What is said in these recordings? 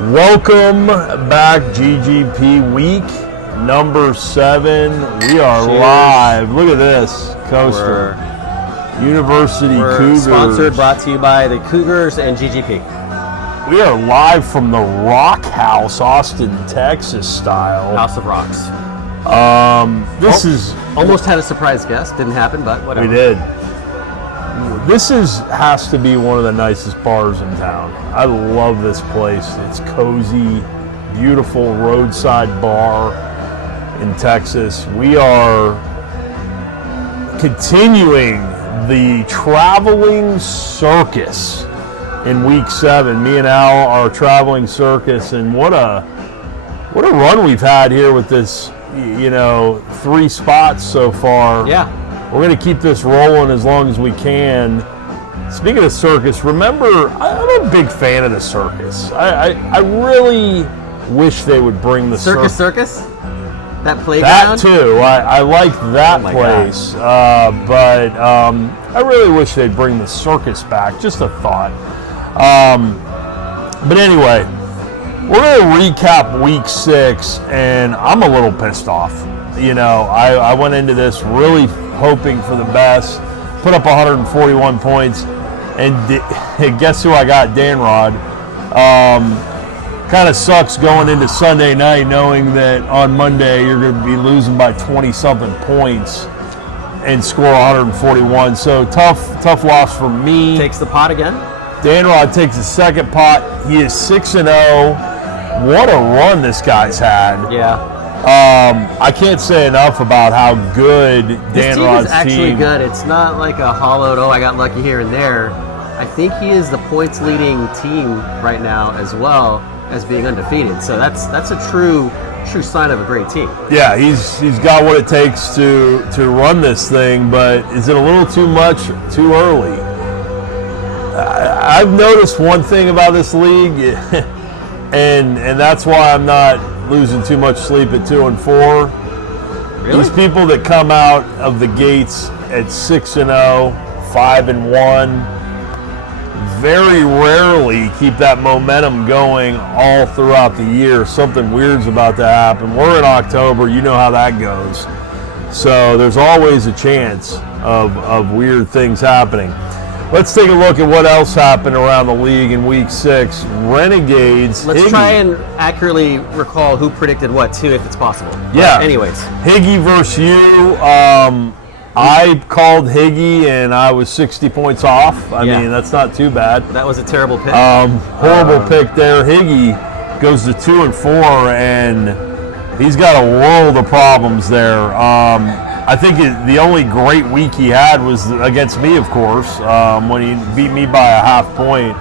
Welcome back, GGP week number 7. We are live. Look at this coaster. University Cougars. Sponsored, brought to you by the Cougars and GGP. We are live from the Rock House, Austin, Texas style. House of Rocks. This is almost had a surprise guest. Didn't happen, but whatever. We did. Has to be one of the nicest bars in town. I love this place. It's cozy, beautiful roadside bar in Texas. We are continuing the traveling circus in week 7. Me and Al are traveling circus, and what a run we've had here with this, 3 spots so far. Yeah. We're going to keep this rolling as long as we can. Speaking of circus, remember, I'm a big fan of the circus. I really wish they would bring the Circus? That playground? That too. I like that place. But I really wish they'd bring the circus back. Just a thought. But anyway, we're going to recap week 6, and I'm a little pissed off. I went into this really hoping for the best, put up 141 points, and guess who I got? Dan Rod. Kind of sucks going into Sunday night knowing that on Monday you're going to be losing by 20-something points and score 141. So tough loss for me. Takes the pot again. Dan Rod takes the second pot. He is 6-0. What a run this guy's had. Yeah. I can't say enough about how good Dan Rod's team is actually good. It's not like a hollowed, I got lucky here and there. I think he is the points leading team right now as well as being undefeated. So that's a true sign of a great team. Yeah, he's got what it takes to run this thing, but is it a little too much too early? I've noticed one thing about this league, and that's why I'm not losing too much sleep at 2-4. Really? These people that come out of the gates at 6-0, 5-1, very rarely keep that momentum going all throughout the year. Something weird's about to happen. We're in October, you know how that goes. So there's always a chance of weird things happening. Let's take a look at what else happened around the league in week 6. Renegades. Let's Higgy. try and accurately recall who predicted what too, if it's possible. Yeah. But anyways. Higgy versus you. I called Higgy and I was 60 points off. I mean, that's not too bad. That was a terrible pick. Horrible pick there. Higgy goes to 2-4 and he's got a world of problems there. I think the only great week he had was against me, of course, when he beat me by a half point.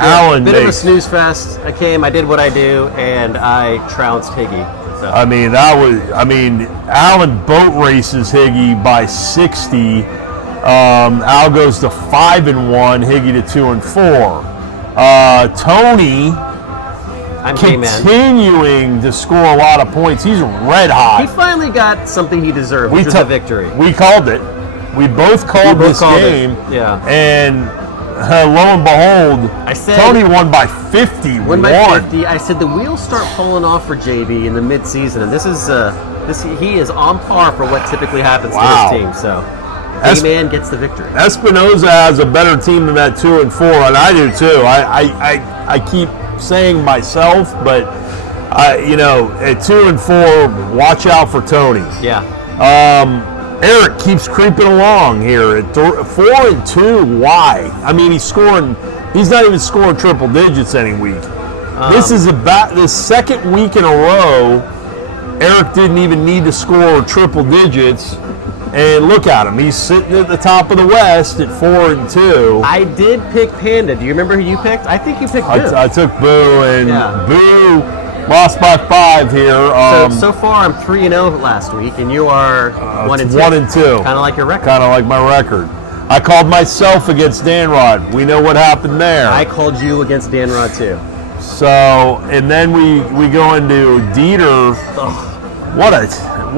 Alan bit of a snooze fest. I did what I do, and I trounced Higgy. So. Alan boat races Higgy by 60. Al goes to 5-1, Higgy to 2-4. Tony continuing to score a lot of points. He's red hot. He finally got something he deserved, which was a victory. We called it. We both called this game. Yeah. And lo and behold, Tony won by 51. Won by 50. I said the wheels start falling off for JB in the mid-season, and he is on par for what typically happens to his team. So, big man gets the victory. Espinoza has a better team than that 2-4, and I do too. I keep saying myself, but at 2-4, watch out for Tony. Yeah. Eric keeps creeping along here at 4-2. Why? I mean, he's not even scoring triple digits any week. This is the second week in a row. Eric didn't even need to score triple digits. And look at him. He's sitting at the top of the West at 4-2. I did pick Panda. Do you remember who you picked? I think you picked Boo. I took Boo, and Boo lost by 5 here. So far, I'm 3-0 last week, and you are 1-2. 1-2. Kind of like your record. Kind of like my record. I called myself against Dan Rod. We know what happened there. I called you against Dan Rod, too. So, and then we go into Dieter. What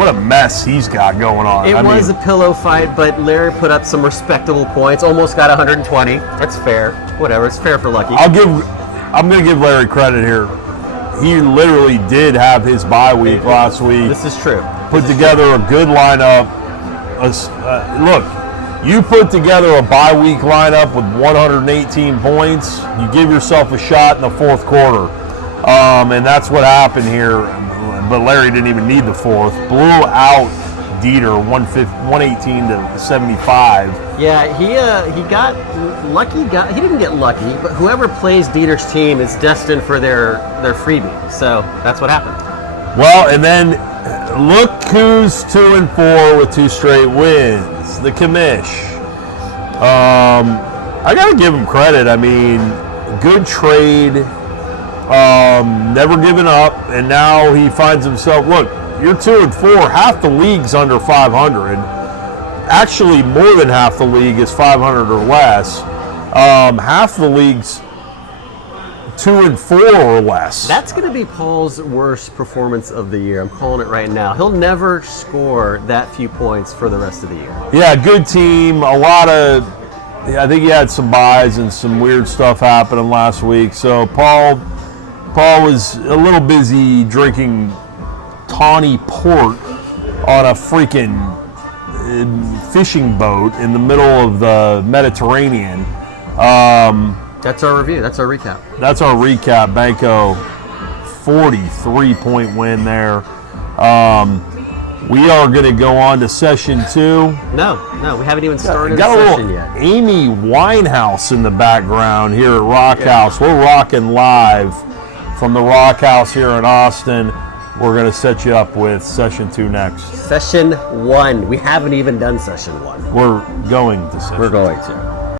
a mess he's got going on. It was a pillow fight, but Larry put up some respectable points. Almost got 120. That's fair. Whatever. It's fair for Lucky. I'll give I'm going to give Larry credit here. He literally did have his bye week last week. This is true. Put together a good lineup. Look, you put together a bye week lineup with 118 points, you give yourself a shot in the fourth quarter. And that's what happened here. But Larry didn't even need the fourth. Blew out Dieter 118 to 75. Yeah, he got lucky. He didn't get lucky, but whoever plays Dieter's team is destined for their freebie. So that's what happened. Well, and then look who's 2-4 with 2 straight wins. The Commish. I got to give him credit. I mean, good trade. Never giving up, and now he finds himself. Look, you're 2-4. Half the league's under 500. Actually, more than half the league is 500 or less. Half the league's 2-4 or less. That's going to be Paul's worst performance of the year. I'm calling it right now. He'll never score that few points for the rest of the year. Yeah, good team. I think he had some buys and some weird stuff happening last week. So Paul was a little busy drinking tawny port on a freaking fishing boat in the middle of the Mediterranean. That's our review. That's our recap. That's our recap. Banco, 43-point win there. We are going to go on to session 2. No, we haven't even started Got a session little yet. Amy Winehouse in the background here at Rock House. We're rocking live from the Rock House here in Austin. We're going to set you up with session 2 next. Session 1. We haven't even done session 1. We're going to session We're going to.